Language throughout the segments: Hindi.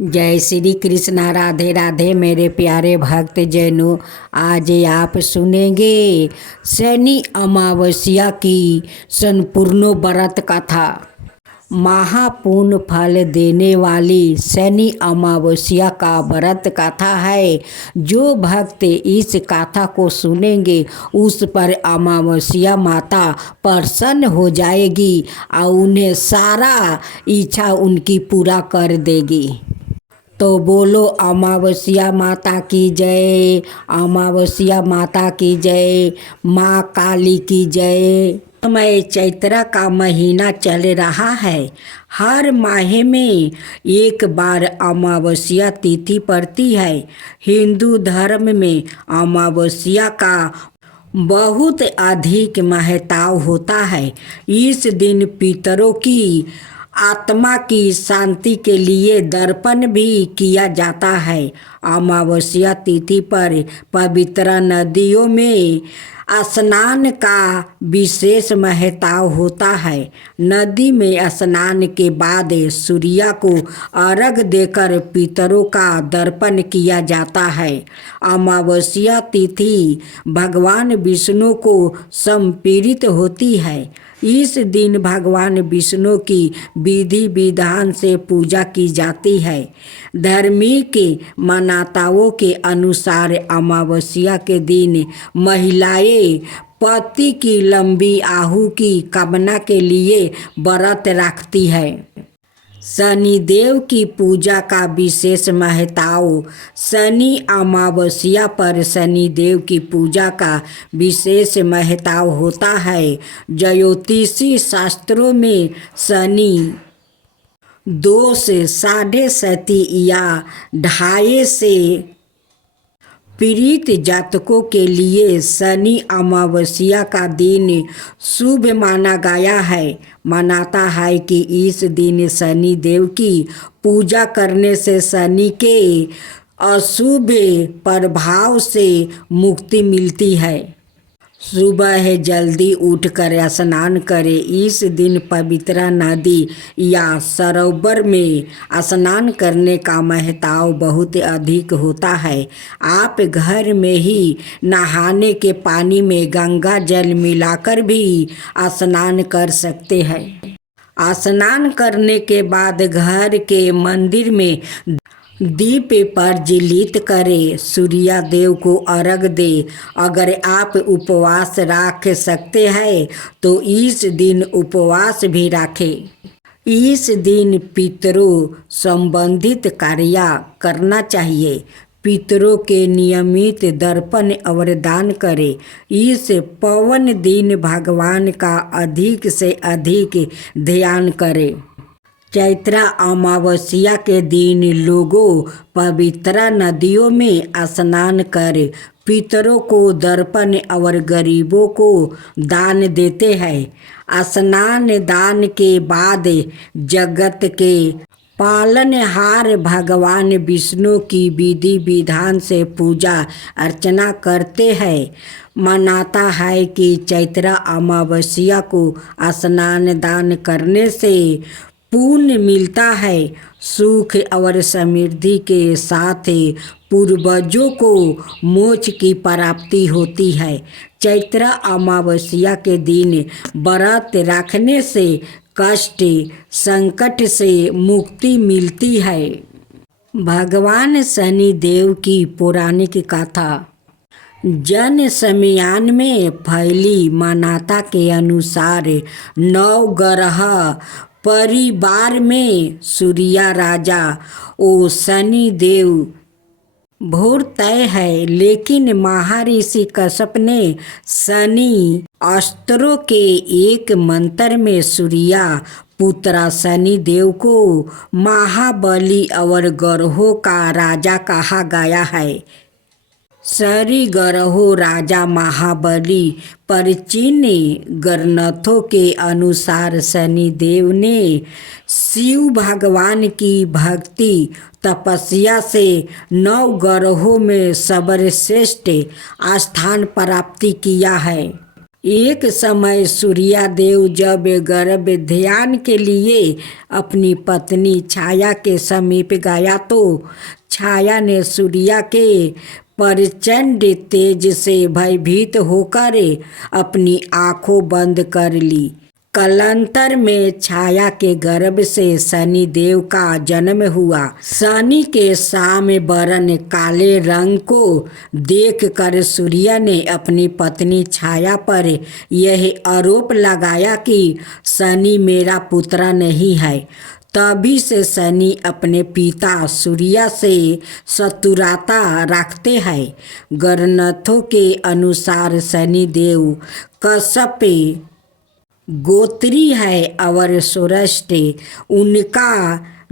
जय श्री कृष्णा। राधे राधे मेरे प्यारे भक्त जनों। आज आप सुनेंगे शनि अमावस्या की संपूर्ण व्रत कथा। महापुण्य फल देने वाली शनि अमावस्या का व्रत कथा है। जो भक्त इस कथा को सुनेंगे उस पर अमावस्या माता प्रसन्न हो जाएगी और उन्हें सारा इच्छा उनकी पूरा कर देगी। तो बोलो अमावस्या माता की जय, अमावस्या माता की जय, माँ काली की जय। समय चैत्र का महीना चल रहा है। हर माह में एक बार अमावस्या तिथि पड़ती है। हिंदू धर्म में अमावस्या का बहुत अधिक महत्व होता है। इस दिन पितरों की आत्मा की शांति के लिए तर्पण भी किया जाता है। अमावस्या तिथि पर पवित्र नदियों में स्नान का विशेष महत्व होता है। नदी में स्नान के बाद सूर्य को अर्घ देकर पितरों का तर्पण किया जाता है। अमावस्या तिथि भगवान विष्णु को समर्पित होती है। इस दिन भगवान विष्णु की विधि विधान से पूजा की जाती है। धार्मिक मान्यताओं के अनुसार अमावस्या के दिन महिलाएं पति की लंबी आयु की कामना के लिए व्रत रखती है। शनिदेव की पूजा का विशेष महत्व। शनि अमावस्या पर शनिदेव की पूजा का विशेष महत्व होता है। ज्योतिषी शास्त्रों में शनि दोष 7.5 या 2.5 से पीड़ित जातकों के लिए शनि अमावस्या का दिन शुभ माना गया है। मानता है कि इस दिन शनि देव की पूजा करने से शनि के अशुभ प्रभाव से मुक्ति मिलती है। सुबह जल्दी उठकर स्नान करें। इस दिन पवित्र नदी या सरोवर में स्नान करने का महत्व बहुत अधिक होता है। आप घर में ही नहाने के पानी में गंगा जल मिलाकर भी स्नान कर सकते हैं। स्नान करने के बाद घर के मंदिर में दीप प्रज्वलित करें। सूर्य देव को अर्घ दे। अगर आप उपवास रख सकते हैं तो इस दिन उपवास भी रखें। इस दिन पितरों संबंधित कार्य करना चाहिए। पितरों के नियमित तर्पण और दान करें। इस पावन दिन भगवान का अधिक से अधिक ध्यान करें। चैत्र अमावस्या के दिन लोगों पवित्र नदियों में स्नान कर पितरों को तर्पण और गरीबों को दान देते हैं। स्नान दान के बाद जगत के पालनहार भगवान विष्णु की विधि विधान से पूजा अर्चना करते हैं। मानता है कि चैत्र अमावस्या को स्नान दान करने से पुण्य मिलता है। सुख और समृद्धि के साथ पूर्वजों को मोक्ष की प्राप्ति होती है। चैत्र अमावस्या के दिन व्रत रखने से कष्ट संकट से मुक्ति मिलती है। भगवान शनि देव की पौराणिक कथा। जन समयान में फैली मान्यता के अनुसार 9 ग्रह परिवार में सूर्य राजा और शनि देव भोर तय है। लेकिन महर्षि कश्यप ने शनि अस्त्रों के एक मंत्र में सूर्य पुत्र शनि देव को महाबली और ग्रहों का राजा कहा गया है। सारी ग्रहों राजा महाबली प्राचीन ग्रंथों के अनुसार शनि देव ने शिव भगवान की भक्ति तपस्या से 9 ग्रहों में सर्वश्रेष्ठ स्थान प्राप्ति किया है। एक समय सूर्या देव जब गर्भ ध्यान के लिए अपनी पत्नी छाया के समीप गया तो छाया ने सूर्या के प्रचंड तेज से भयभीत होकर अपनी आंखों बंद कर ली। कालांतर में छाया के गर्भ से शनि देव का जन्म हुआ। शनि के साम बरन काले रंग को देखकर सूर्य ने अपनी पत्नी छाया पर यह आरोप लगाया कि शनि मेरा पुत्र नहीं है। तभी से शनि अपने पिता सूर्य से शत्रुता रखते हैं। ग्रंथों के अनुसार शनि देव कश्यप गोत्री है और सौराष्ट्र उनका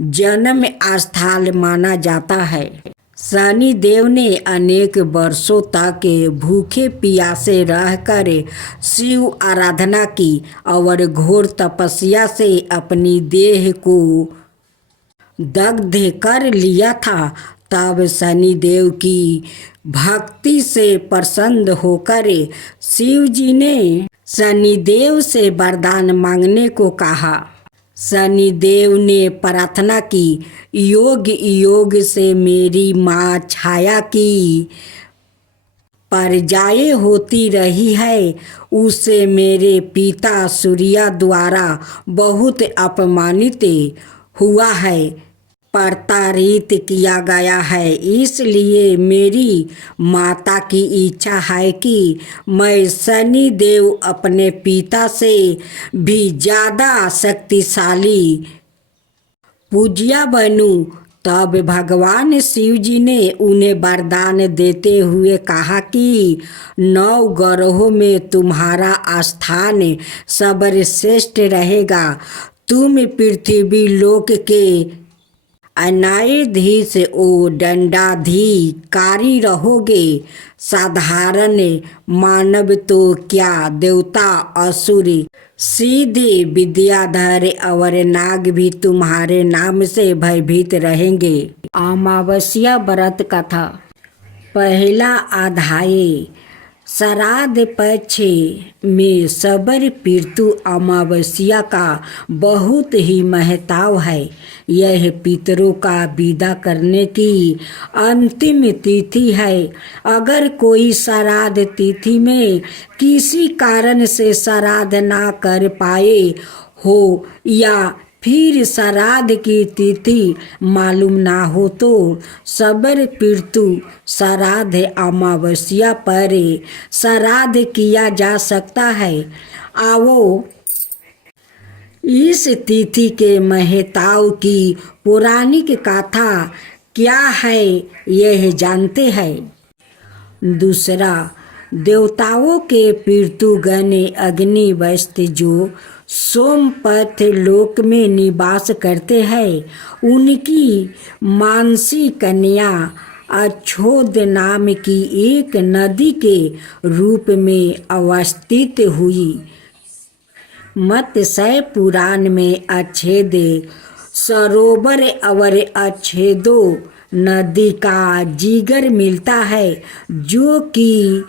जन्म स्थल माना जाता है। शनि देव ने अनेक वर्षों तक भूखे प्यासे रहकर शिव आराधना की और घोर तपस्या से अपनी देह को दग्ध कर लिया था। तब शनि देव की भक्ति से प्रसन्न होकर शिव जी ने शनिदेव से वरदान मांगने को कहा। शनिदेव ने प्रार्थना की, योग योग से मेरी माँ छाया की परजाएं होती रही है, उसे मेरे पिता सूर्य द्वारा बहुत अपमानित हुआ है, प्रताड़ित किया गया है। इसलिए मेरी माता की इच्छा है कि मैं शनि देव अपने पिता से भी ज़्यादा शक्तिशाली पूज्य बनूं। तब भगवान शिव जी ने उन्हें वरदान देते हुए कहा कि 9 ग्रहों में तुम्हारा स्थान सर्वश्रेष्ठ रहेगा। तुम पृथ्वी लोक के न्यायाधीश ओ दंडाधिकारी रहोगे। साधारण मानव तो क्या, देवता असुर सीधे विद्याधर और नाग भी तुम्हारे नाम से भयभीत रहेंगे। अमावस्या व्रत कथा। पहला अध्याय। श्राद्ध पक्ष में सबर पितृ अमावस्या का बहुत ही महत्व है। यह पितरों का विदा करने की अंतिम तिथि है। अगर कोई श्राद्ध तिथि में किसी कारण से श्राद्ध ना कर पाए हो या फिर श्राद्ध की तिथि मालूम ना हो तो सबर पितृ श्राद्ध अमावस्या पर श्राद्ध किया जा सकता है। आओ इस तिथि के महत्व की पौराणिक कथा क्या है यह जानते हैं। दूसरा, देवताओं के पितृगण अग्नि वस्त्र जो सोमपथ लोक में निवास करते हैं, उनकी मानसी कन्या अछोद नाम की एक नदी के रूप में अवस्थित हुई। मत्स्य पुराण में अछेद सरोवर और अछेदो नदी का जिगर मिलता है जो कि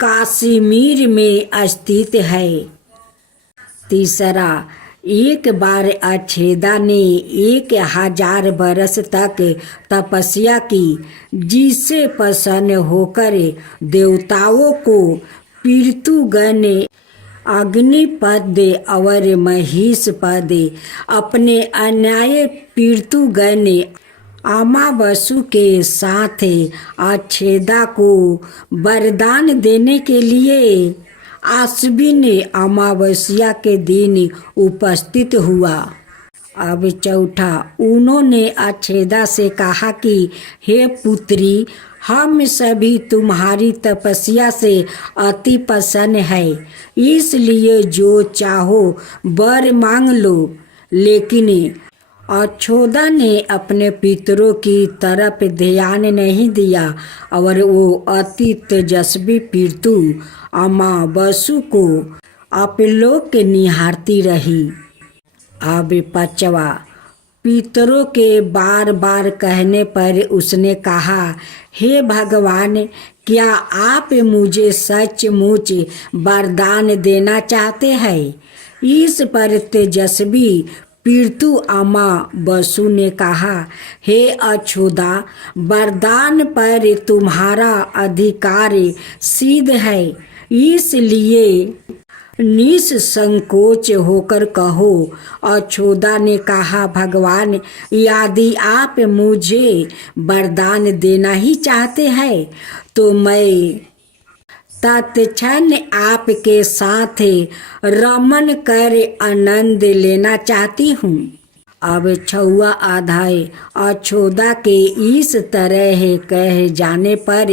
कश्मीर में स्थित है। तीसरा, एक बार अछेदा ने 1000 बरस तक तपस्या की, जिससे प्रसन्न होकर देवताओं को पितृगण अग्निपद और महिष पद, अपने अन्याय पितृगण अमावसु के साथ अछेदा को वरदान देने के लिए आश्विन अमावस्या के दिन उपस्थित हुआ। अब चौथा, उन्होंने अछेदा से कहा कि हे पुत्री, हम सभी तुम्हारी तपस्या से अति प्रसन्न है, इसलिए जो चाहो वर मांग लो। लेकिन अछोदा ने अपने पितरों की तरफ ध्यान नहीं दिया और वो अति तेजस्वी पितृ अमावसु को अपलोक निहारती रही। अब पांचवा, पितरों के बार बार कहने पर उसने कहा, हे भगवान, क्या आप मुझे सचमुच वरदान देना चाहते हैं? इस पर तेजस्वी पीतू अमावस्या ने कहा, हे अछूता, वरदान पर तुम्हारा अधिकार सिद्ध है, इसलिए निसंकोच होकर कहो। अछूता ने कहा, भगवान, यदि आप मुझे वरदान देना ही चाहते हैं तो मैं तत्क्षण आपके साथ रमन कर आनंद लेना चाहती हूँ। अब 6वां अध्याय। अछूता के इस तरह कह जाने पर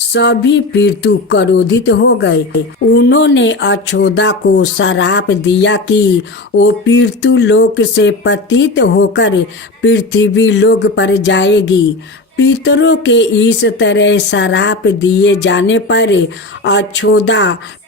सभी पीतू क्रोधित हो गए। उन्होंने अछूता को श्राप दिया कि वो पीतू लोक से पतित होकर पृथ्वी लोक पर जाएगी। पितरों के इस तरह श्राप दिए जाने पर अछूता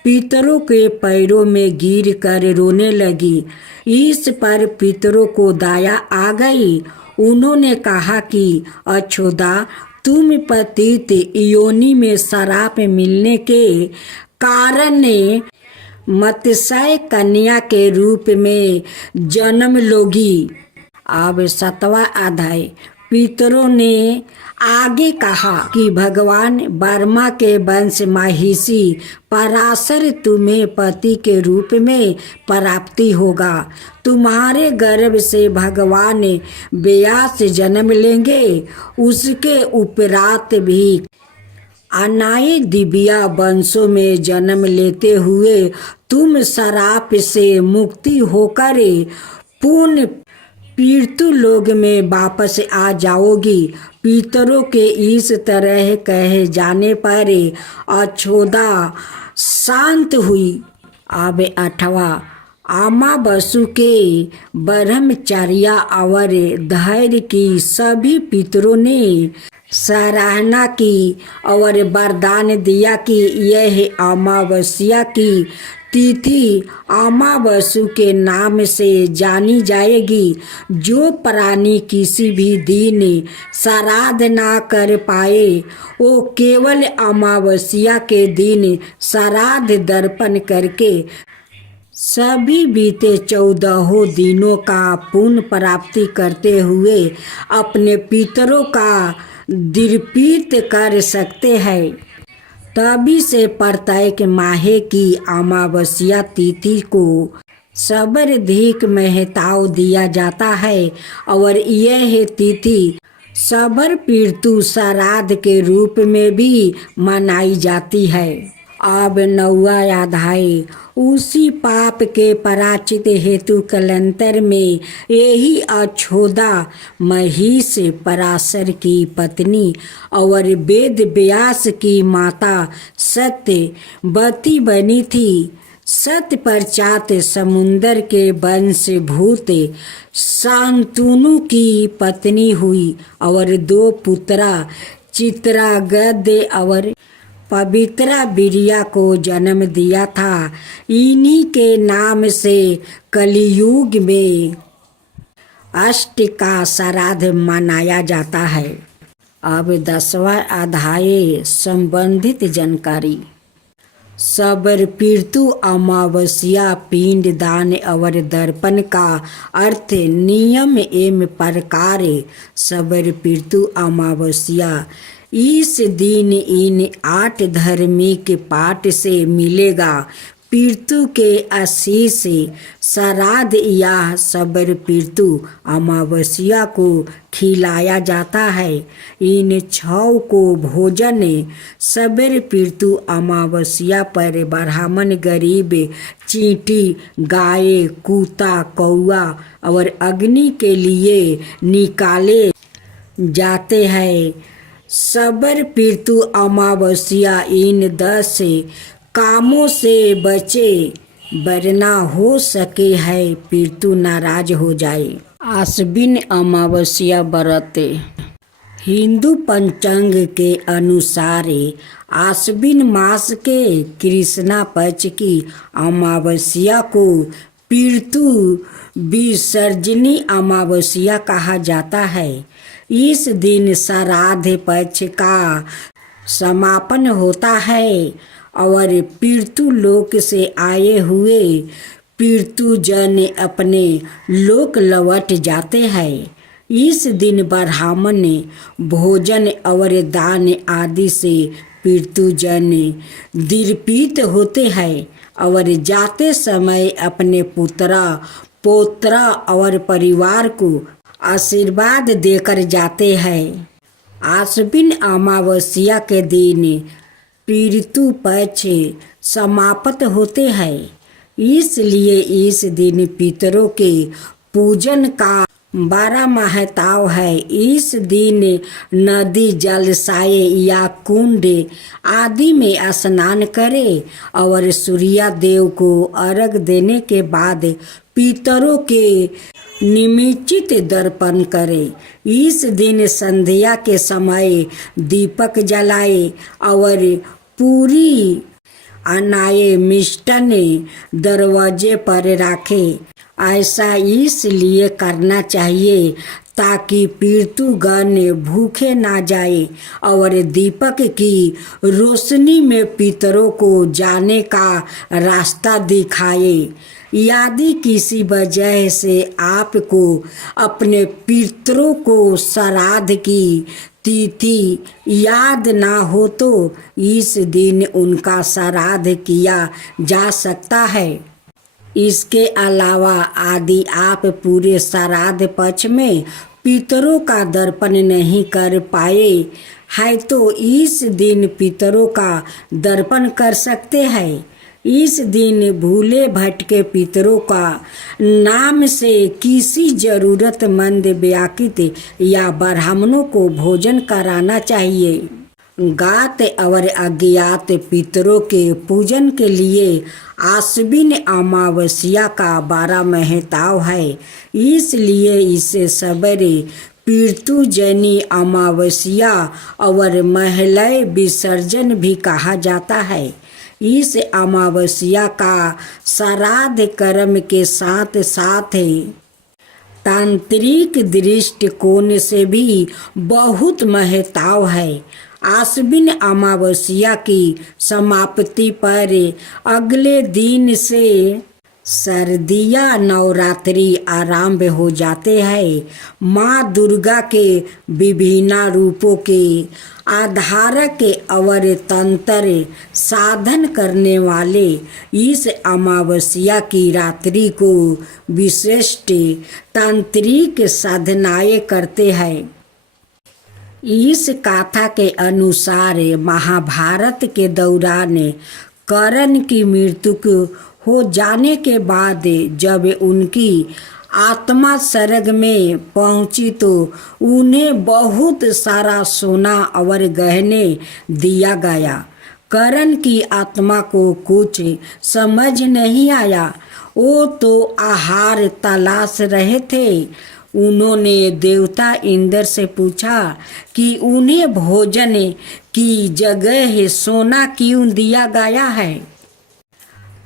पितरों के पैरों में गिर कर रोने लगी। इस पर पितरों को दया आ गई। उन्होंने कहा कि अछूता, तुम पतित योनि में श्राप मिलने के कारण मत्स्य कन्या के रूप में जन्म लोगी। अब 7वां अध्याय। पितरों ने आगे कहा कि भगवान ब्रह्मा के वंश महिषी पराशर तुम्हें पति के रूप में प्राप्ति होगा। तुम्हारे गर्भ से भगवान व्यास जन्म लेंगे। उसके उपरांत भी अनाय दिव्या वंशों में जन्म लेते हुए तुम श्राप से मुक्ति होकर पुण्य पीतु लोक में वापस आ जाओगी। पितरों के इस तरह कहे जाने पर अछूता शांत हुई। अब 8वां। अमावस्या के ब्रह्मचर्य और धैर्य की सभी पितरों ने सराहना की और वरदान दिया कि यह अमावस्या की तिथि अमावस्या के नाम से जानी जाएगी। जो प्राणी किसी भी दिन श्राद्ध ना कर पाए वो केवल अमावस्या के दिन श्राद्ध दर्पण करके सभी बीते 14 दिनों का पुण्य प्राप्ति करते हुए अपने पितरों का दीर्पित कर सकते हैं। तभी से प्रत्येक माह की अमावस्या तिथि को सर्वाधिक महत्व दिया जाता है और यह तिथि सबर पीतु श्राद्ध के रूप में भी मनाई जाती है। अब 9वां अध्याय। उसी पाप के प्रायश्चित हेतु कालांतर में यही अछूता महिष पराशर की पत्नी और वेद व्यास की माता सत्यवती बनी थी। सत्य पश्चात समुद्र के वंशभूत शांतनु की पत्नी हुई और 2 पुत्रा चित्रागद्य और पवित्रा बिरिया को जन्म दिया था। इन्हीं के नाम से कलियुग में अष्ट का श्राद्ध मनाया जाता है। अब 10वां अध्याय। संबंधित जानकारी। सबर पीतु अमावस्या पिंड दान और दर्पण का अर्थ नियम एवं प्रकार। सबर पीतु अमावस्या इस दिन इन 8 धार्मिक पाठ से मिलेगा। पीतु के आशीष श्राद्ध या सबर पीतु अमावस्या को खिलाया जाता है। इन 6 को भोजन सबर पीतु अमावस्या पर ब्राह्मण गरीब चींटी गाय कुत्ता कौआ और अग्नि के लिए निकाले जाते हैं। सबर पीतु अमावस्या इन 10 कामों से बचे वरना हो सके है पीतु नाराज हो जाए। आश्विन अमावस्या व्रत। हिंदू पंचांग के अनुसार आश्विन मास के कृष्णा पक्ष की अमावस्या को पीतु विसर्जनी अमावस्या कहा जाता है। इस दिन श्राद्ध पक्ष का समापन होता है और पितृ लोक से आए हुए पितृजन अपने लोक लौट जाते हैं। इस दिन ब्राह्मण भोजन और दान आदि से पितृजन दीर्पित होते हैं और जाते समय अपने पुत्रा पौत्रा और परिवार को आशीर्वाद देकर जाते हैं। आश्विन अमावस्या के दिन पितृ पक्ष समाप्त होते हैं, इसलिए इस दिन पितरों के पूजन का बड़ा महत्व है। इस दिन नदी जलाशय या कुंड आदि में स्नान करें और सूर्य देव को अर्घ देने के बाद पितरों के निमित्त दर्पण करें। इस दिन संध्या के समय दीपक जलाए और पूरी अनाए मिष्टान दरवाजे पर रखें। ऐसा इसलिए करना चाहिए ताकि पितृगण भूखे ना जाए और दीपक की रोशनी में पितरों को जाने का रास्ता दिखाए। यदि किसी वजह से आपको अपने पितरों को श्राद्ध की तिथि याद ना हो तो इस दिन उनका श्राद्ध किया जा सकता है। इसके अलावा यदि आप पूरे श्राद्ध पक्ष में पितरों का दर्पण नहीं कर पाए हैं तो इस दिन पितरों का दर्पण कर सकते हैं। इस दिन भूले भटके पितरों का नाम से किसी जरूरतमंद व्यक्ति या ब्राह्मणों को भोजन कराना चाहिए। ज्ञात और अज्ञात पितरों के पूजन के लिए आश्विन अमावस्या का बड़ा महत्व है, इसलिए इसे सवेरे पितृजनी अमावस्या और महिला विसर्जन भी कहा जाता है। इस अमावस्या का श्राद्ध कर्म के साथ साथ तांत्रिक दृष्टिकोण से भी बहुत महत्व है। आश्विन अमावस्या की समाप्ति पर अगले दिन से सर्दियाँ नवरात्रि आरंभ हो जाते हैं। माँ दुर्गा के विभिन्न रूपों के आधारक और तंत्र साधन करने वाले इस अमावस्या की रात्रि को विशिष्ट तांत्रिक साधनाएं करते हैं। इस कथा के अनुसार महाभारत के दौरान कर्ण की मृत्यु हो जाने के बाद जब उनकी आत्मा स्वर्ग में पहुंची तो उन्हें बहुत सारा सोना और गहने दिया गया। कर्ण की आत्मा को कुछ समझ नहीं आया, वो तो आहार तलाश रहे थे। उन्होंने देवता इंद्र से पूछा कि उन्हें भोजन की जगह सोना क्यों दिया गया है।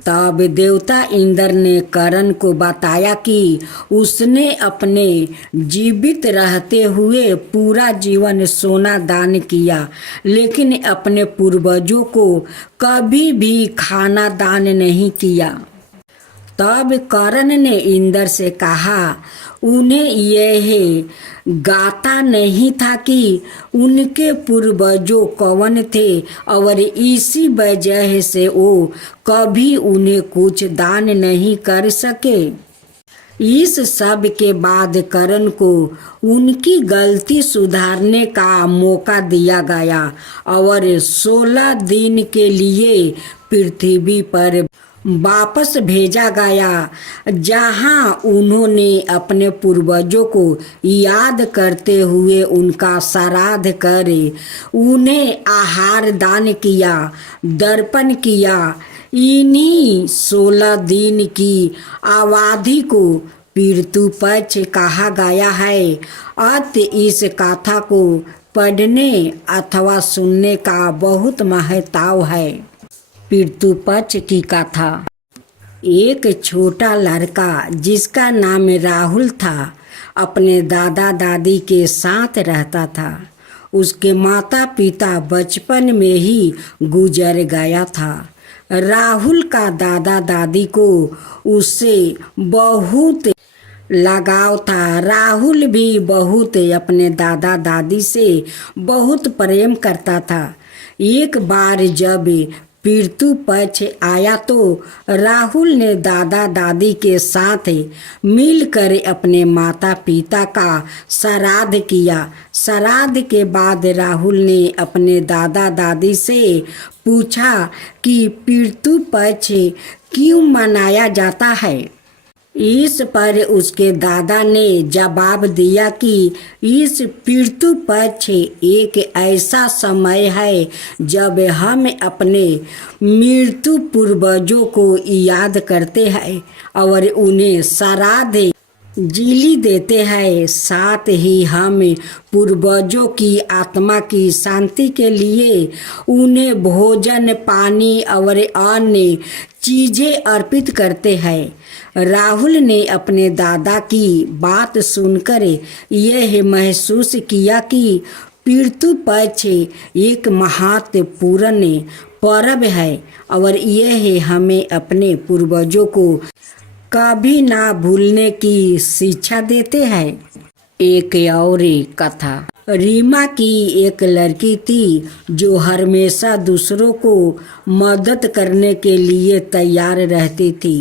तब देवता इंद्र ने कर्ण को बताया कि उसने अपने जीवित रहते हुए पूरा जीवन सोना दान किया, लेकिन अपने पूर्वजों को कभी भी खाना दान नहीं किया। तब कर्ण ने इंद्र से कहा, उन्हें यह गाता नहीं था कि उनके पूर्वजों कौन थे और इसी वजह से वो कभी उन्हें कुछ दान नहीं कर सके। इस सब के बाद कर्ण को उनकी गलती सुधारने का मौका दिया गया और 16 दिन के लिए पृथ्वी पर वापस भेजा गया, जहां उन्होंने अपने पूर्वजों को याद करते हुए उनका श्राद्ध कर उन्हें आहार दान किया, दर्पण किया। इन्हीं 16 दिन की अवधि को पितृ पक्ष कहा गया है। अत इस कथा को पढ़ने अथवा सुनने का बहुत महत्व है। पितृ पक्ष की कथा। एक छोटा लड़का जिसका नाम राहुल था अपने दादा दादी के साथ रहता था। उसके माता पिता बचपन में ही गुजर गया था। राहुल का दादा दादी को उससे बहुत लगाव था। राहुल भी बहुत अपने दादा दादी से बहुत प्रेम करता था। एक बार जब पितृ पक्ष आया तो राहुल ने दादा दादी के साथ मिलकर अपने माता पिता का श्राद्ध किया। श्राद्ध के बाद राहुल ने अपने दादा दादी से पूछा कि पितृ पक्ष क्यों मनाया जाता है। इस पर उसके दादा ने जवाब दिया कि इस पितृ पक्ष एक ऐसा समय है जब हम अपने मृत्यु पूर्वजों को याद करते हैं और उन्हें श्राद्ध जीली देते हैं। साथ ही हम पूर्वजों की आत्मा की शांति के लिए उन्हें भोजन पानी और अन्य चीज़ें अर्पित करते हैं। राहुल ने अपने दादा की बात सुनकर यह महसूस किया कि पितृ पक्ष एक महत्वपूर्ण पर्व है और यह हमें अपने पूर्वजों को कभी ना भूलने की शिक्षा देते हैं। एक और कथा। रीमा की एक लड़की थी जो हमेशा दूसरों को मदद करने के लिए तैयार रहती थी।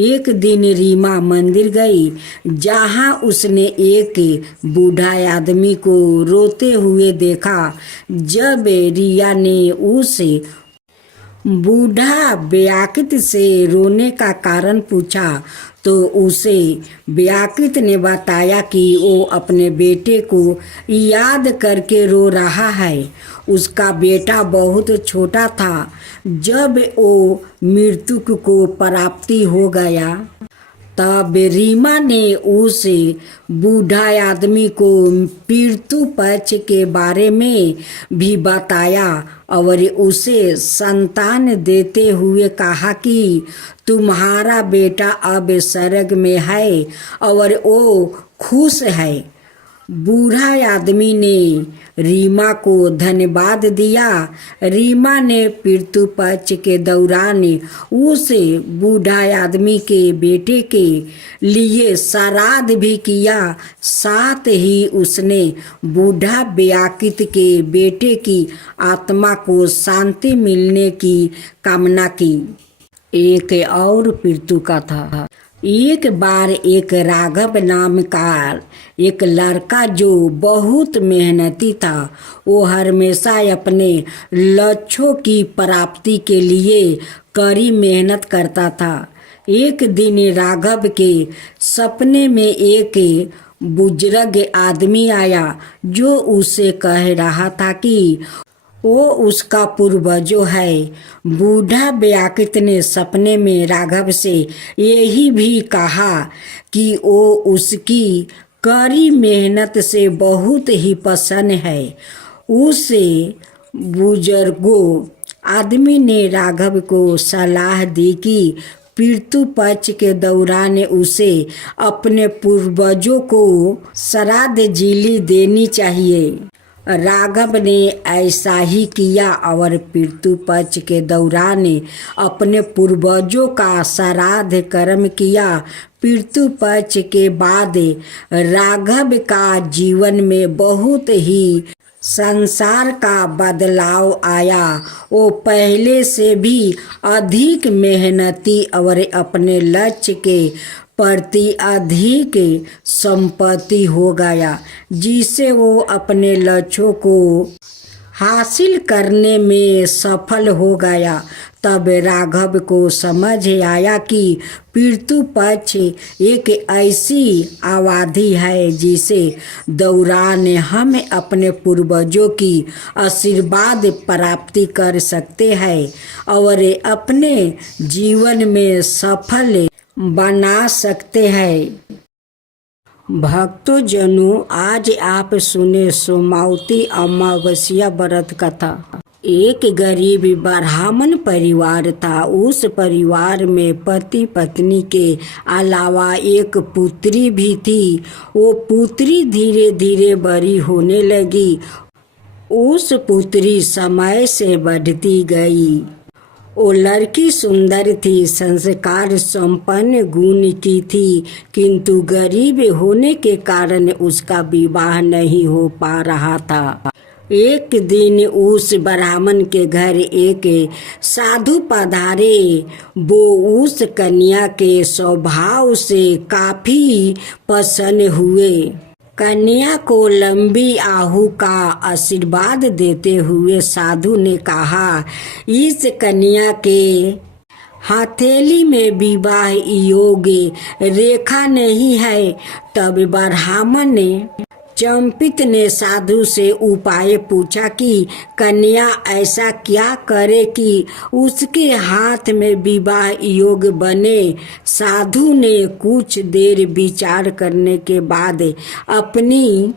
एक दिन रीमा मंदिर गई जहां उसने एक बूढ़ा आदमी को रोते हुए देखा। जब रिया ने उस बूढ़ा व्याकृत से रोने का कारण पूछा तो उसे व्याकृत ने बताया कि वो अपने बेटे को याद करके रो रहा है। उसका बेटा बहुत छोटा था जब वो मृत्यु को प्राप्ति हो गया। तब रीमा ने उस बूढ़ा आदमी को पितृ पक्ष के बारे में भी बताया और उसे संतान देते हुए कहा कि तुम्हारा बेटा अब स्वर्ग में है और वो खुश है। बूढ़ा आदमी ने रीमा को धन्यवाद दिया। रीमा ने पितृ पक्ष के दौरान उस बूढ़ा आदमी के बेटे के लिए श्राद्ध भी किया। साथ ही उसने बूढ़ा व्याकृत के बेटे की आत्मा को शांति मिलने की कामना की। एक और पितृ कथा। एक बार एक राघव नाम का एक लड़का जो बहुत मेहनती था, वो हमेशा अपने लक्ष्यों की प्राप्ति के लिए कड़ी मेहनत करता था। एक दिन राघव के सपने में एक बुजुर्ग आदमी आया जो उसे कह रहा था कि वो उसका पूर्वजो है। बूढ़ा व्याकृत ने सपने में राघव से यही भी कहा कि वो उसकी कड़ी मेहनत से बहुत ही प्रसन्न है। उस बुजुर्गों आदमी ने राघव को सलाह दी कि पितृ पक्ष के दौरान उसे अपने पूर्वजों को श्राद्ध जीली देनी चाहिए। राघव ने ऐसा ही किया और पितृ पक्ष के दौरान अपने पूर्वजों का श्राद्ध कर्म किया। पितृ पक्ष के बाद राघव का जीवन में बहुत ही संसार का बदलाव आया। वो पहले से भी अधिक मेहनती और अपने लक्ष्य के प्रति अधिक संपत्ति हो गया, जिससे वो अपने लक्ष्यों को हासिल करने में सफल हो गया। तब राघव को समझ आया कि पितृ पक्ष एक ऐसी अवधि है जिसे दौरान हम अपने पूर्वजों की आशीर्वाद प्राप्ति कर सकते हैं और अपने जीवन में सफल बना सकते हैं। भक्तों जनों, आज आप सुने सोमावती अमावस्या व्रत कथा। एक गरीब ब्राह्मण परिवार था। उस परिवार में पति पत्नी के अलावा एक पुत्री भी थी। वो पुत्री धीरे धीरे बड़ी होने लगी। उस पुत्री समय से बढ़ती गई। वो लड़की सुंदर थी, संस्कार संपन्न, गुण की थी, किंतु गरीब होने के कारण उसका विवाह नहीं हो पा रहा था। एक दिन उस ब्राह्मण के घर एक साधु पधारे। वो उस कन्या के स्वभाव से काफी प्रसन्न हुए। कन्या को लंबी आयु का आशीर्वाद देते हुए साधु ने कहा, इस कन्या के हथेली में विवाह योग रेखा नहीं है। तब ब्राह्मण ने चंपित ने साधु से उपाय पूछा कि कन्या ऐसा क्या करे कि उसके हाथ में विवाह योग बने। साधु ने कुछ देर विचार करने के बाद अपनी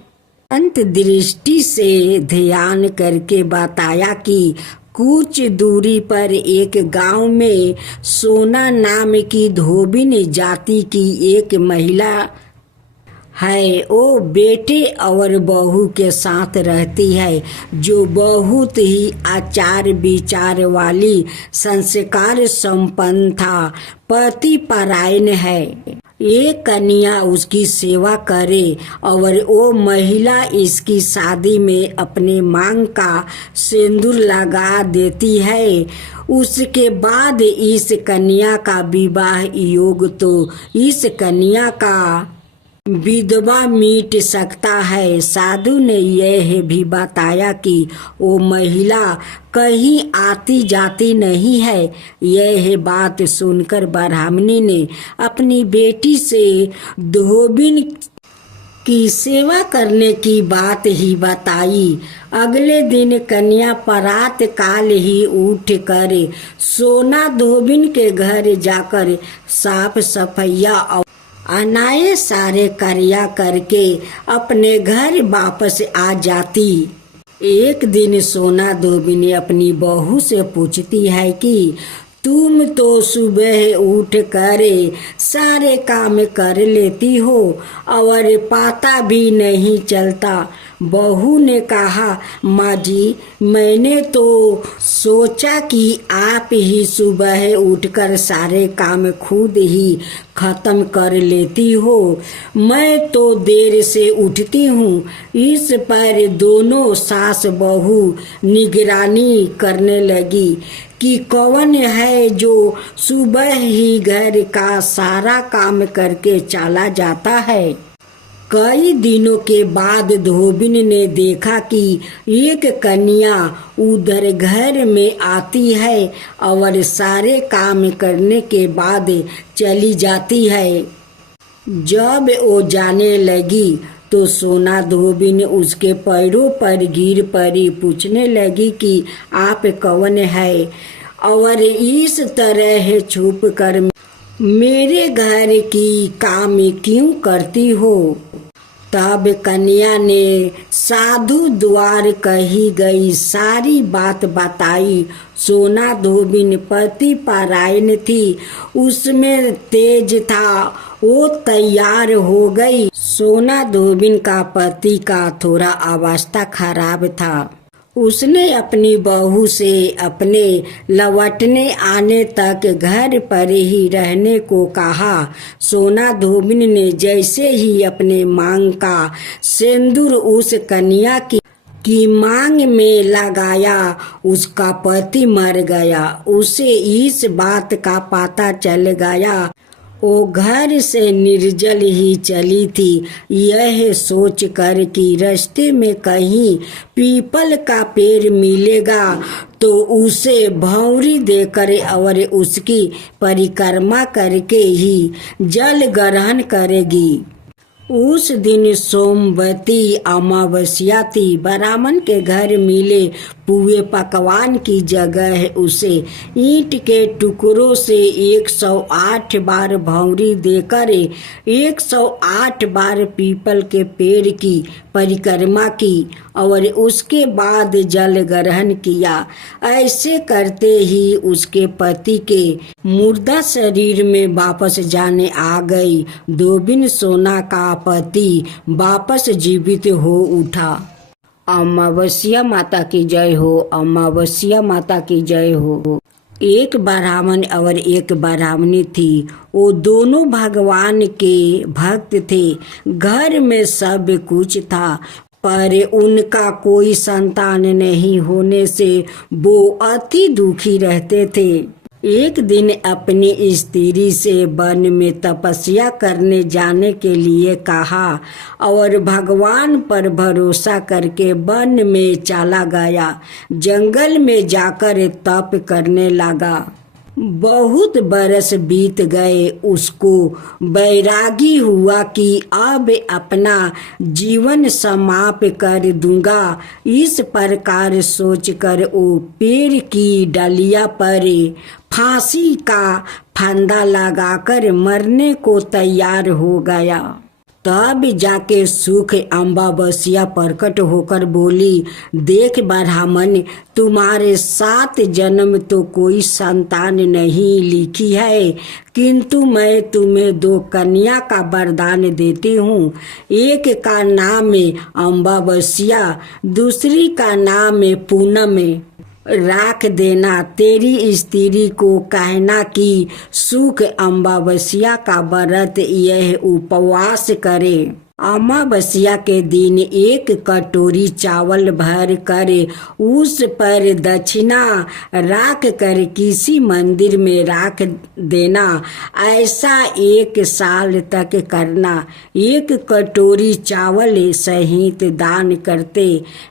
अंतर्दृष्टि से ध्यान करके बताया कि कुछ दूरी पर एक गांव में सोना नाम की धोबिन जाति की एक महिला है। वो बेटे और बहू के साथ रहती है, जो बहुत ही आचार विचार वाली, संस्कार संपन्न था, पति परायण है। ये कन्या उसकी सेवा करे और वो महिला इसकी शादी में अपने मांग का सिंदूर लगा देती है। उसके बाद इस कन्या का विवाह योग तो इस कन्या का विधवा मिट सकता है। साधु ने यह भी बताया कि वो महिला कहीं आती जाती नहीं है। यह बात सुनकर ब्राह्मणी ने अपनी बेटी से धोबिन की सेवा करने की बात ही बताई। अगले दिन कन्या प्रात काल ही उठ कर सोना धोबिन के घर जाकर साफ सफैया और अनाये सारे कार्य करके अपने घर वापस आ जाती। एक दिन सोना धोबिन अपनी बहू से पूछती है कि तुम तो सुबह उठ कर सारे काम कर लेती हो और पता भी नहीं चलता। बहू ने कहा, माँ जी, मैंने तो सोचा कि आप ही सुबह उठकर सारे काम खुद ही खत्म कर लेती हो। मैं तो देर से उठती हूँ। इस पर दोनों सास बहू निगरानी करने लगी कि कौन है जो सुबह ही घर का सारा काम करके चला जाता है। कई दिनों के बाद धोबिन ने देखा कि एक कन्या उधर घर में आती है और सारे काम करने के बाद चली जाती है। जब वो जाने लगी तो सोना धोबिन उसके पैरों पर गिर पड़ी, पूछने लगी कि आप कौन है और इस तरह छुप कर मेरे घर की काम क्यों करती हो। तब कन्या ने साधु द्वार कही गई सारी बात बताई। सोना धोबिन पति परायण थी, उसमें तेज था, वो तैयार हो गई। सोना धोबिन का पति का थोड़ा अवस्था खराब था। उसने अपनी बहू से अपने लौटने आने तक घर पर ही रहने को कहा। सोना धोबिन ने जैसे ही अपने मांग का सिंदूर उस कन्या की मांग में लगाया, उसका पति मर गया। उसे इस बात का पता चल गया। वो घर से निर्जल ही चली थी, यह सोच कर कि रास्ते में कहीं पीपल का पेड़ मिलेगा तो उसे भौंरी देकर और उसकी परिक्रमा करके ही जल ग्रहण करेगी। उस दिन सोमवती अमावस्या थी। ब्राह्मण के घर मिले पुए पकवान की जगह उसे ईंट के टुकड़ों से 108 बार भौंरी देकर 108 बार पीपल के पेड़ की परिक्रमा की और उसके बाद जल ग्रहण किया। ऐसे करते ही उसके पति के मुर्दा शरीर में वापस जाने आ गई। धोबिन सोना का पति वापस जीवित हो उठा अमावस्या माता की जय हो, अमावस्या माता की जय हो। एक ब्राह्मण और एक ब्राह्मणी थी। वो दोनों भगवान के भक्त थे। घर में सब कुछ था, पर उनका कोई संतान नहीं होने से वो अति दुखी रहते थे। एक दिन अपनी स्त्री से वन में तपस्या करने जाने के लिए कहा और भगवान पर भरोसा करके वन में चला गया। जंगल में जाकर तप करने लगा। बहुत बरस बीत गए। उसको वैरागी हुआ कि अब अपना जीवन समाप्त कर दूंगा। इस प्रकार सोचकर वो पेड़ की डालिया पर फांसी का फंदा लगाकर मरने को तैयार हो गया। तब जाके सुख अमावस्या प्रकट होकर बोली, देख ब्राह्मण, तुम्हारे 7 जन्म तो कोई संतान नहीं लिखी है, किंतु मैं तुम्हें 2 कन्या का वरदान देती हूँ। एक का नाम है अमावस्या, दूसरी का नाम है पूनम। राख देना। तेरी स्त्री को कहना कि सुख अमावस्या का व्रत यह उपवास करे। अमावस्या के दिन 1 कटोरी चावल भर कर उस पर दक्षिणा रख कर किसी मंदिर में रख देना। ऐसा 1 साल तक करना। 1 कटोरी चावल सहित दान करते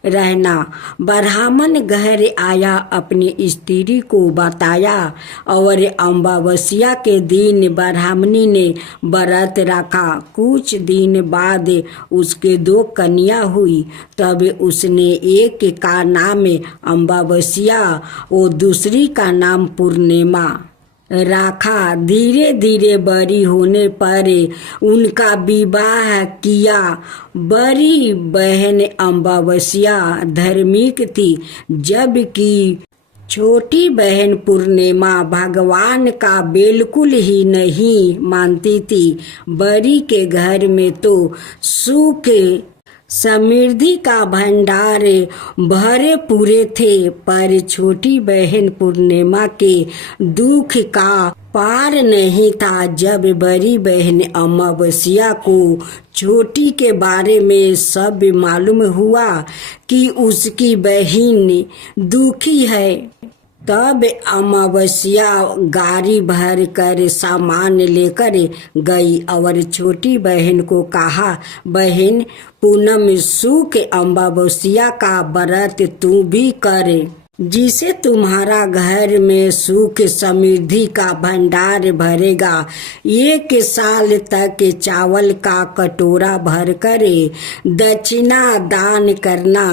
रहना। ब्राह्मण घर आया, अपनी स्त्री को बताया और अमावस्या के दिन ब्राह्मणी ने व्रत रखा। कुछ दिन बाद उसके 2 कन्या हुई। तब उसने एक का नाम अमावस्या और दूसरी का नाम पूर्णिमा रखा। धीरे धीरे बड़ी होने पर उनका विवाह किया। बड़ी बहन अमावस्या धार्मिक थी, जबकि छोटी बहन पूर्णिमा भगवान का बिल्कुल ही नहीं मानती थी। बड़ी के घर में तो सुख समृद्धि का भंडार भरे पूरे थे, पर छोटी बहन पूर्णिमा के दुख का पार नहीं था। जब बड़ी बहन अमावस्या को छोटी के बारे में सब मालूम हुआ कि उसकी बहन दुखी है, तब अमावस्या गाड़ी भर कर सामान लेकर गई और छोटी बहन को कहा, बहन पूनम, सुख अमावस्या का व्रत तू भी करे, जिसे तुम्हारा घर में सुख समृद्धि का भंडार भरेगा। 1 साल तक चावल का कटोरा भर कर दक्षिणा दान करना।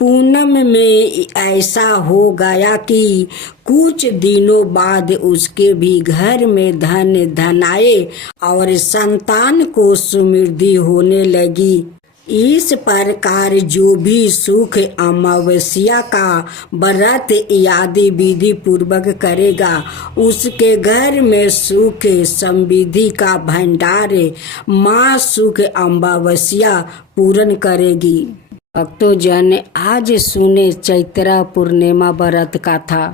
पूनम में ऐसा हो गया कि कुछ दिनों बाद उसके भी घर में धन आए और संतान को समृद्धि होने लगी। इस प्रकार जो भी सुख अमावस्या का व्रत आदि विधि पूर्वक करेगा, उसके घर में सुख समृद्धि का भंडार माँ सुख अमावस्या पूर्ण करेगी। भक्तों जन, आज सुने चैत्रा पूर्णिमा व्रत कथा।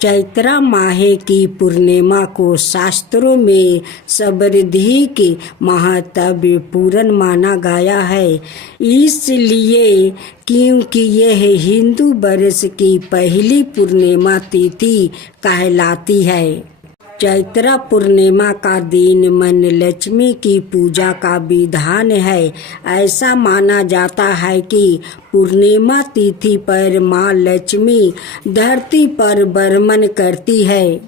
चैत्रा माह की पूर्णिमा को शास्त्रों में समृद्धि के महत्व पूर्ण माना गया है, इसलिए क्योंकि यह हिंदू वर्ष की पहली पूर्णिमा तिथि कहलाती है। चैत्रा पूर्णिमा का दिन मन लक्ष्मी की पूजा का विधान है। ऐसा माना जाता है कि पूर्णिमा तिथि पर माँ लक्ष्मी धरती पर बर्मन करती है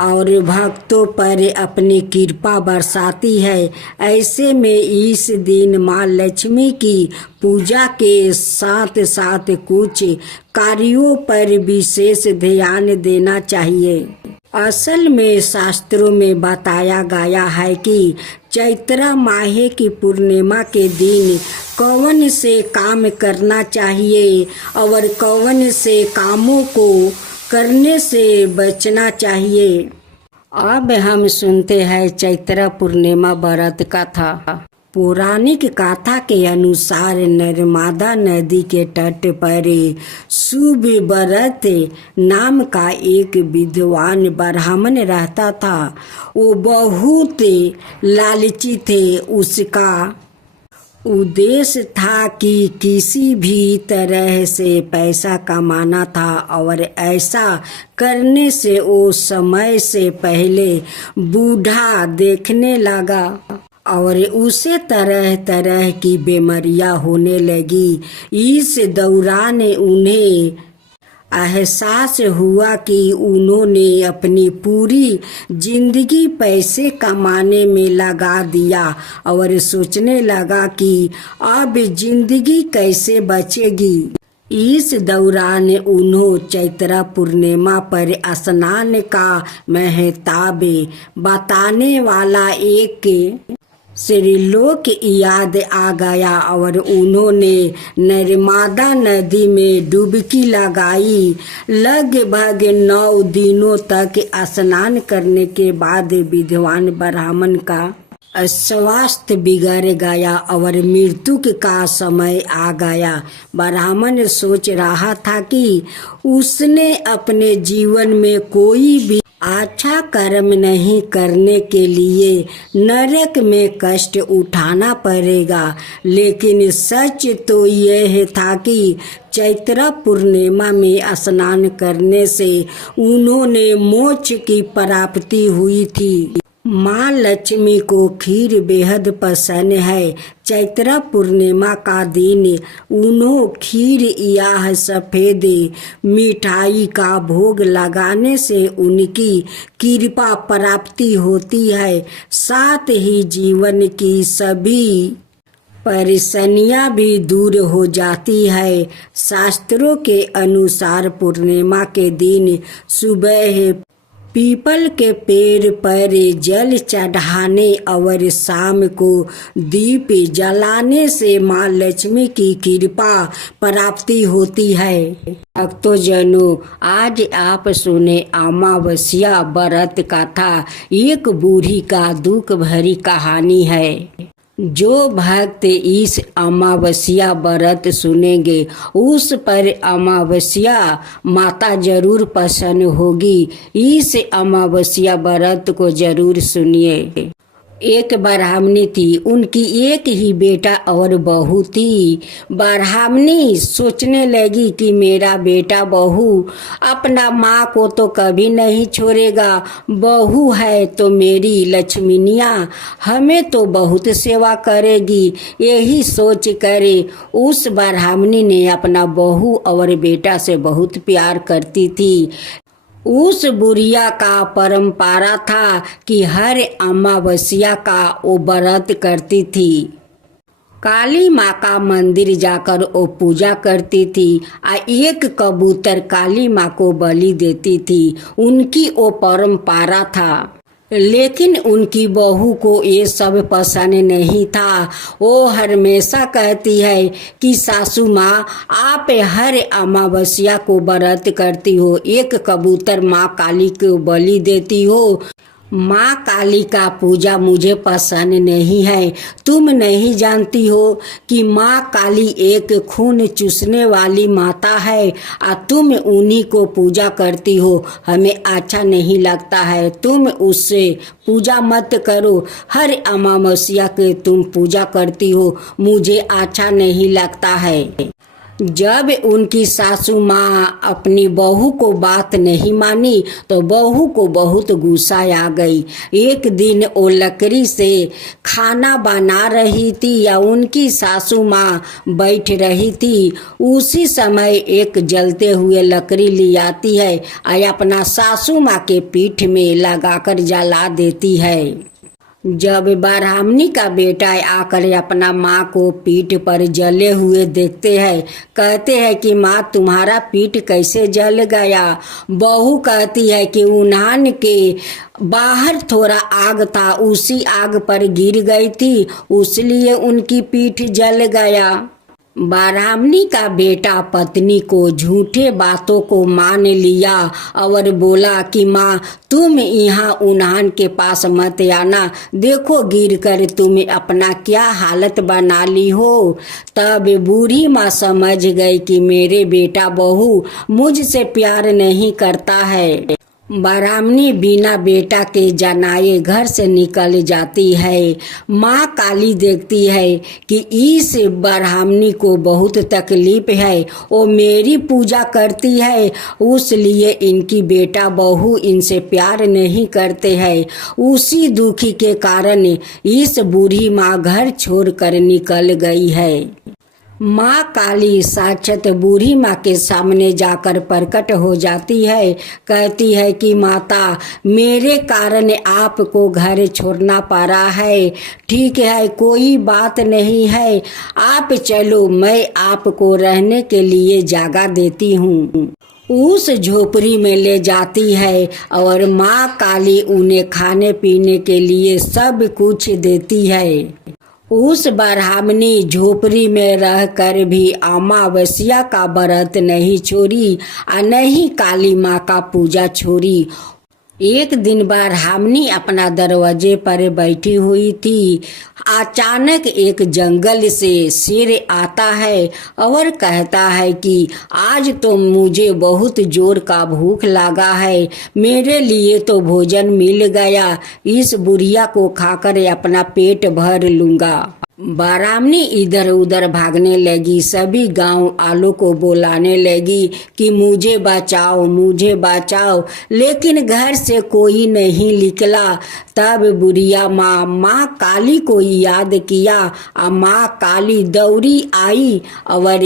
और भक्तों पर अपनी कृपा बरसाती है। ऐसे में इस दिन माँ लक्ष्मी की पूजा के साथ साथ कुछ कार्यों पर विशेष ध्यान देना चाहिए। असल में शास्त्रों में बताया गया है कि चैत्रा माह की पूर्णिमा के दिन कौन से काम करना चाहिए और कौन से कामों को करने से बचना चाहिए। अब हम सुनते हैं चैत्रा पूर्णिमा व्रत कथा। पौराणिक कथा के अनुसार नर्मदा नदी के तट पर सुव्रत नाम का एक विद्वान ब्राह्मण रहता था। वो बहुत लालची थे। उसका उद्देश्य था कि किसी भी तरह से पैसा कमाना था और ऐसा करने से वो समय से पहले बूढ़ा देखने लगा और उसे तरह तरह की बीमारियां होने लगी। इस दौरान उन्हें एहसास हुआ कि उन्होंने अपनी पूरी जिंदगी पैसे कमाने में लगा दिया और सोचने लगा कि अब जिंदगी कैसे बचेगी। इस दौरान उन्होंने चैत्र पूर्णिमा पर स्नान का महत्व बताने वाला एक श्लोक याद आ गया और उन्होंने नर्मदा नदी में डुबकी लगाई। लगभग 9 दिनों तक स्नान करने के बाद विद्वान ब्राह्मण का स्वास्थ्य बिगड़ गया और मृत्यु का समय आ गया। ब्राह्मण सोच रहा था कि उसने अपने जीवन में कोई भी अच्छा कर्म नहीं करने के लिए नरक में कष्ट उठाना पड़ेगा। लेकिन सच तो यह था कि चैत्र पूर्णिमा में स्नान करने से उन्होंने मोक्ष की प्राप्ति हुई थी। माँ लक्ष्मी को खीर बेहद पसंद है। चैत्र पूर्णिमा का दिन उन्होंने खीर या सफ़ेद मिठाई का भोग लगाने से उनकी कृपा प्राप्ति होती है। साथ ही जीवन की सभी परेशानियां भी दूर हो जाती है। शास्त्रों के अनुसार पूर्णिमा के दिन सुबह पीपल के पेड़ पर जल चढ़ाने और शाम को दीप जलाने से माँ लक्ष्मी की कृपा प्राप्ति होती है। भक्तजनों, आज आप सुने अमावस्या व्रत कथा। एक बूढ़ी का दुख भरी कहानी है। जो भक्त इस अमावस्या व्रत सुनेंगे उस पर अमावस्या माता जरूर प्रसन्न होगी। इस अमावस्या व्रत को जरूर सुनिए। एक ब्राह्मणी थी। उनकी एक ही बेटा और बहू थी। ब्राह्मणी सोचने लगी कि मेरा बेटा बहू अपना माँ को तो कभी नहीं छोड़ेगा। बहू है तो मेरी लक्ष्मीनिया हमें तो बहुत सेवा करेगी। यही सोच करे उस ब्राह्मणी ने अपना बहू और बेटा से बहुत प्यार करती थी। उस बुढ़िया का परंपरा था कि हर अमावस्या का वो व्रत करती थी। काली माँ का मंदिर जाकर वो पूजा करती थी। एक कबूतर काली माँ को बलि देती थी। उनकी वो परंपरा था। लेकिन उनकी बहू को ये सब पसंद नहीं था। वो हमेशा कहती है कि सासू माँ आप हर अमावस्या को व्रत करती हो, एक कबूतर माँ काली को बलि देती हो। माँ काली का पूजा मुझे पसंद नहीं है। तुम नहीं जानती हो कि माँ काली एक खून चूसने वाली माता है और तुम उन्हीं को पूजा करती हो। हमें अच्छा नहीं लगता है। तुम उससे पूजा मत करो। हर अमावस्या के तुम पूजा करती हो, मुझे अच्छा नहीं लगता है। जब उनकी सासू माँ अपनी बहू को बात नहीं मानी तो बहू को बहुत गुस्सा आ गई। एक दिन वो लकड़ी से खाना बना रही थी या उनकी सासू माँ बैठ रही थी। उसी समय एक जलते हुए लकड़ी ले आती है और अपना सासू माँ के पीठ में लगाकर जला देती है। जब ब्राह्मणी का बेटा आकर अपना माँ को पीठ पर जले हुए देखते हैं, कहते हैं कि माँ तुम्हारा पीठ कैसे जल गया। बहू कहती है कि उन्हान के बाहर थोड़ा आग था, उसी आग पर गिर गई थी, इसलिए उनकी पीठ जल गया। ब्राह्मणी का बेटा पत्नी को झूठे बातों को मान लिया और बोला कि माँ तुम यहाँ उन्हान के पास मत आना, देखो गिर कर तुम अपना क्या हालत बना ली हो। तब बूढ़ी माँ समझ गई कि मेरे बेटा बहू मुझसे प्यार नहीं करता है। ब्राह्मणी बिना बेटा के जनाए घर से निकल जाती है। माँ काली देखती है कि इस ब्राह्मणी को बहुत तकलीफ है, वो मेरी पूजा करती है, उसलिए इनकी बेटा बहू इनसे प्यार नहीं करते हैं। उसी दुखी के कारण इस बूढ़ी माँ घर छोड़कर निकल गई है। माँ काली साक्षात बूढ़ी माँ के सामने जाकर प्रकट हो जाती है। कहती है कि माता मेरे कारण आपको घर छोड़ना पड़ा है, ठीक है कोई बात नहीं है, आप चलो मैं आपको रहने के लिए जगह देती हूँ। उस झोपड़ी में ले जाती है और माँ काली उन्हें खाने पीने के लिए सब कुछ देती है। उस ब्राह्मणी झोपड़ी में रहकर भी अमावस्या का व्रत नहीं छोड़ी और नहीं काली माँ का पूजा छोड़ी। एक दिन ब्राह्मणी अपना दरवाजे पर बैठी हुई थी। अचानक एक जंगल से शेर आता है और कहता है कि आज तो मुझे बहुत जोर का भूख लगा है, मेरे लिए तो भोजन मिल गया, इस बुढ़िया को खाकर अपना पेट भर लूँगा। ब्राह्मणी इधर उधर भागने लगी, सभी गांव वालों को बुलाने लगी कि मुझे बचाओ मुझे बचाओ, लेकिन घर से कोई नहीं निकला। तब बुढ़िया माँ काली को याद किया और माँ काली दौड़ी आई और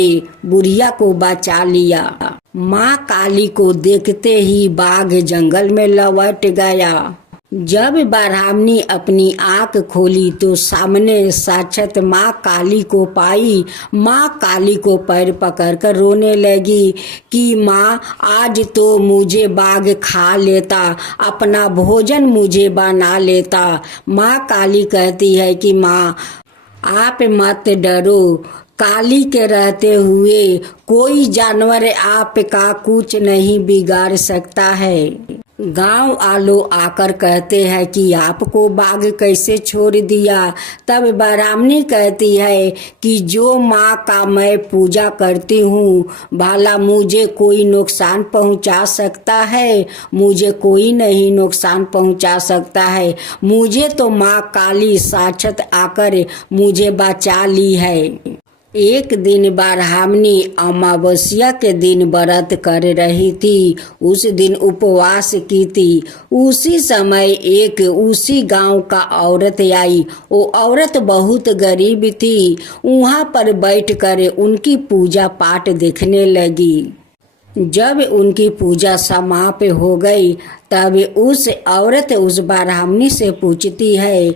बुढ़िया को बचा लिया। माँ काली को देखते ही बाघ जंगल में लौट गया। जब ब्राह्मणी अपनी आँख खोली तो सामने साक्षात माँ काली को पाई। माँ काली को पैर पकड़कर रोने लगी कि माँ आज तो मुझे बाघ खा लेता, अपना भोजन मुझे बना लेता। माँ काली कहती है कि माँ आप मत डरो, काली के रहते हुए कोई जानवर आपका कुछ नहीं बिगाड़ सकता है। गांव वालों आकर कहते हैं कि आपको बाघ कैसे छोड़ दिया। तब ब्राह्मणी कहती है कि जो माँ का मैं पूजा करती हूँ, भला मुझे कोई नुकसान पहुँचा सकता है? मुझे कोई नहीं नुकसान पहुँचा सकता है, मुझे तो माँ काली साक्षात आकर मुझे बचा ली है। एक दिन ब्राह्मणी अमावस्या के दिन व्रत कर रही थी। उस दिन उपवास की थी। उसी समय एक उसी गांव का औरत आई। वो औरत बहुत गरीब थी। वहां पर बैठकर उनकी पूजा पाठ देखने लगी। जब उनकी पूजा समाप्त हो गई तब उस औरत उस ब्राह्मणी से पूछती है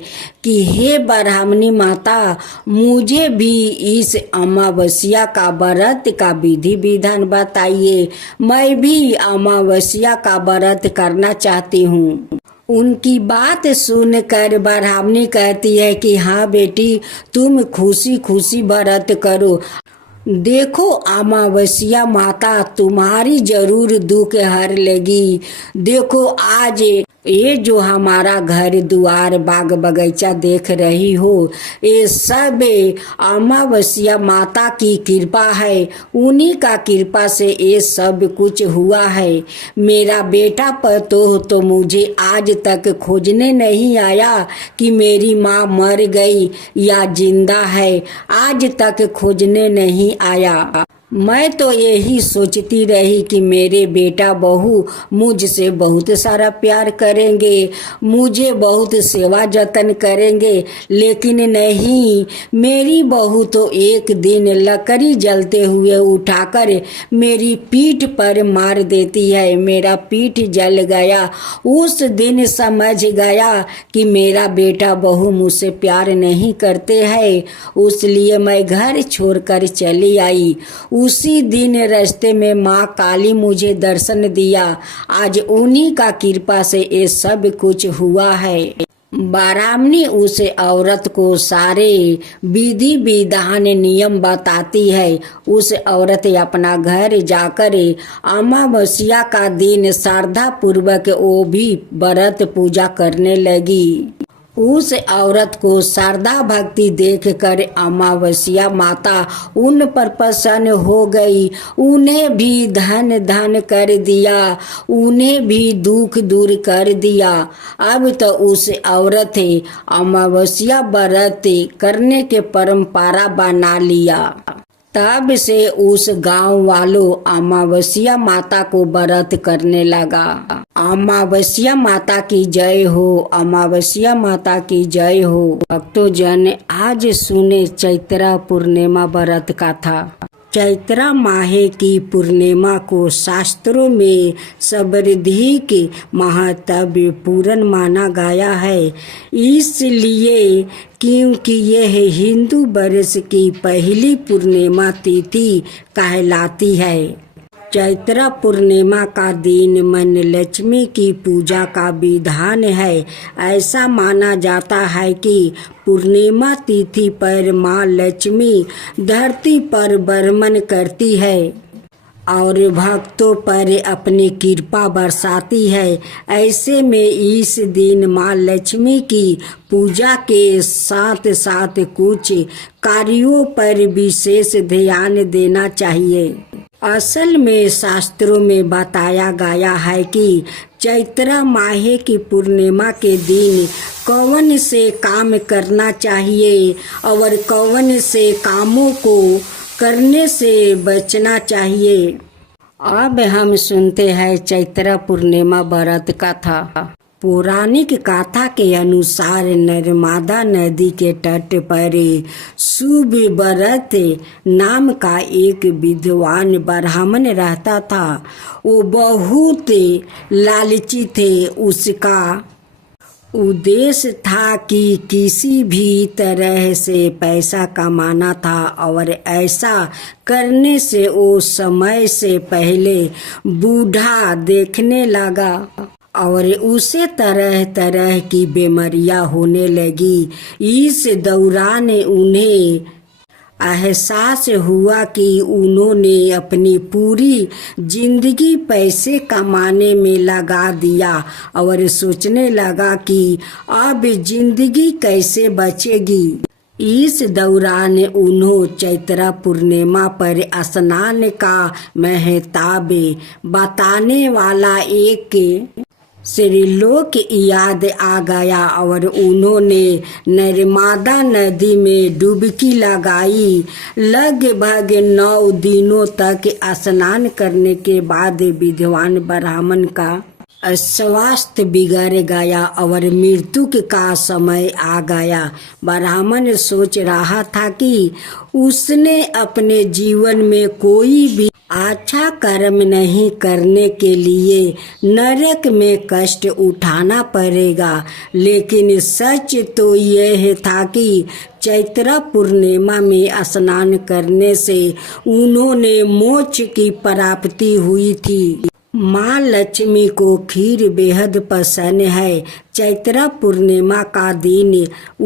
कि हे ब्राह्मणी माता, मुझे भी इस अमावस्या का व्रत का विधि विधान बताइए, मैं भी अमावस्या का व्रत करना चाहती हूँ। उनकी बात सुनकर ब्राह्मणी कहती है कि हाँ बेटी, तुम खुशी खुशी व्रत करो। देखो अमावस्या माता तुम्हारी जरूर दुख हर लेगी। देखो आज ये जो हमारा घर द्वार बाग बगीचा देख रही हो, ये सब अमावस्या माता की कृपा है। उन्हीं का कृपा से ये सब कुछ हुआ है। मेरा बेटा पतोह तो मुझे आज तक खोजने नहीं आया कि मेरी माँ मर गई या जिंदा है, आज तक खोजने नहीं आया। मैं तो यही सोचती रही कि मेरे बेटा बहू मुझसे बहुत सारा प्यार करेंगे, मुझे बहुत सेवा जतन करेंगे, लेकिन नहीं, मेरी बहू तो एक दिन लकड़ी जलते हुए उठाकर मेरी पीठ पर मार देती है। मेरा पीठ जल गया। उस दिन समझ गया कि मेरा बेटा बहू मुझसे प्यार नहीं करते हैं, उसलिए मैं घर छोड़कर चली आई। उसी दिन रास्ते में माँ काली मुझे दर्शन दिया। आज उन्हीं का कृपा से ये सब कुछ हुआ है। ब्राह्मणी उस औरत को सारे विधि विधान नियम बताती है। उस औरत अपना घर जाकर अमावस्या का दिन श्रद्धा पूर्वक वो भी व्रत पूजा करने लगी। उस औरत को श्रद्धा भक्ति देखकर अमावस्या माता उन पर प्रसन्न हो गई। उन्हें भी धन धन कर दिया, उन्हें भी दुख दूर कर दिया। अब तो उस औरत अमावस्या व्रत करने के परंपरा बना लिया। तब से उस गांव वालों अमावस्या माता को व्रत करने लगा। अमावस्या माता की जय हो, अमावस्या माता की जय हो। भक्तों जन आज सुने चैत्र पूर्णिमा व्रत कथा। चैत्र माह की पूर्णिमा को शास्त्रों में सर्वाधिक महत्वपूर्ण माना गया है, इसलिए क्योंकि यह हिंदू वर्ष की पहली पूर्णिमा तिथि कहलाती है। चैत्र पूर्णिमा का दिन मन लक्ष्मी की पूजा का विधान है। ऐसा माना जाता है कि पूर्णिमा तिथि पर माँ लक्ष्मी धरती पर भ्रमण करती है और भक्तों पर अपनी कृपा बरसाती है। ऐसे में इस दिन माँ लक्ष्मी की पूजा के साथ साथ कुछ कार्यों पर विशेष ध्यान देना चाहिए। असल में शास्त्रों में बताया गया है कि चैत्र माह की पूर्णिमा के दिन कौन से काम करना चाहिए और कौन से कामों को करने से बचना चाहिए। अब हम सुनते हैं चैत्र पूर्णिमा व्रत कथा। पौराणिक कथा के अनुसार नर्मदा नदी के तट पर सुव्रत नाम का एक विद्वान ब्राह्मण रहता था। वो बहुत लालची थे। उसका उद्देश्य था कि किसी भी तरह से पैसा कमाना था और ऐसा करने से वो समय से पहले बूढ़ा देखने लगा और उसे तरह तरह की बीमारियां होने लगी। इस दौरान उन्हें एहसास हुआ कि उन्होंने अपनी पूरी जिंदगी पैसे कमाने में लगा दिया और सोचने लगा कि अब जिंदगी कैसे बचेगी। इस दौरान उन्होंने चैत्र पूर्णिमा पर स्नान का महत्व बताने वाला एक श्रीलोक याद आ गया और उन्होंने नर्मदा नदी में डुबकी लगाई। लगभग 9 दिनों तक स्नान करने के बाद विद्वान ब्राह्मण का स्वास्थ्य बिगड़ गया और मृत्यु का समय आ गया। ब्राह्मण सोच रहा था कि उसने अपने जीवन में कोई भी अच्छा कर्म नहीं करने के लिए नरक में कष्ट उठाना पड़ेगा। लेकिन सच तो यह था कि चैत्र पूर्णिमा में स्नान करने से उन्होंने मोक्ष की प्राप्ति हुई थी। माँ लक्ष्मी को खीर बेहद पसंद है। चैत्र पूर्णिमा का दिन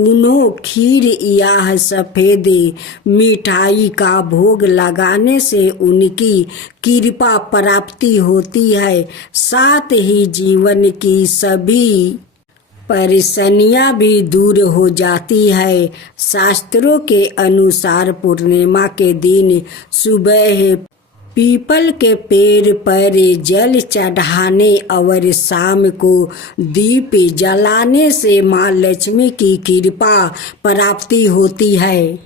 उन्होंने खीर या सफ़ेद मिठाई का भोग लगाने से उनकी कृपा प्राप्ति होती है। साथ ही जीवन की सभी परेशानियां भी दूर हो जाती है। शास्त्रों के अनुसार पूर्णिमा के दिन सुबह पीपल के पेड़ पर जल चढ़ाने और शाम को दीप जलाने से माँ लक्ष्मी की कृपा प्राप्ति होती है।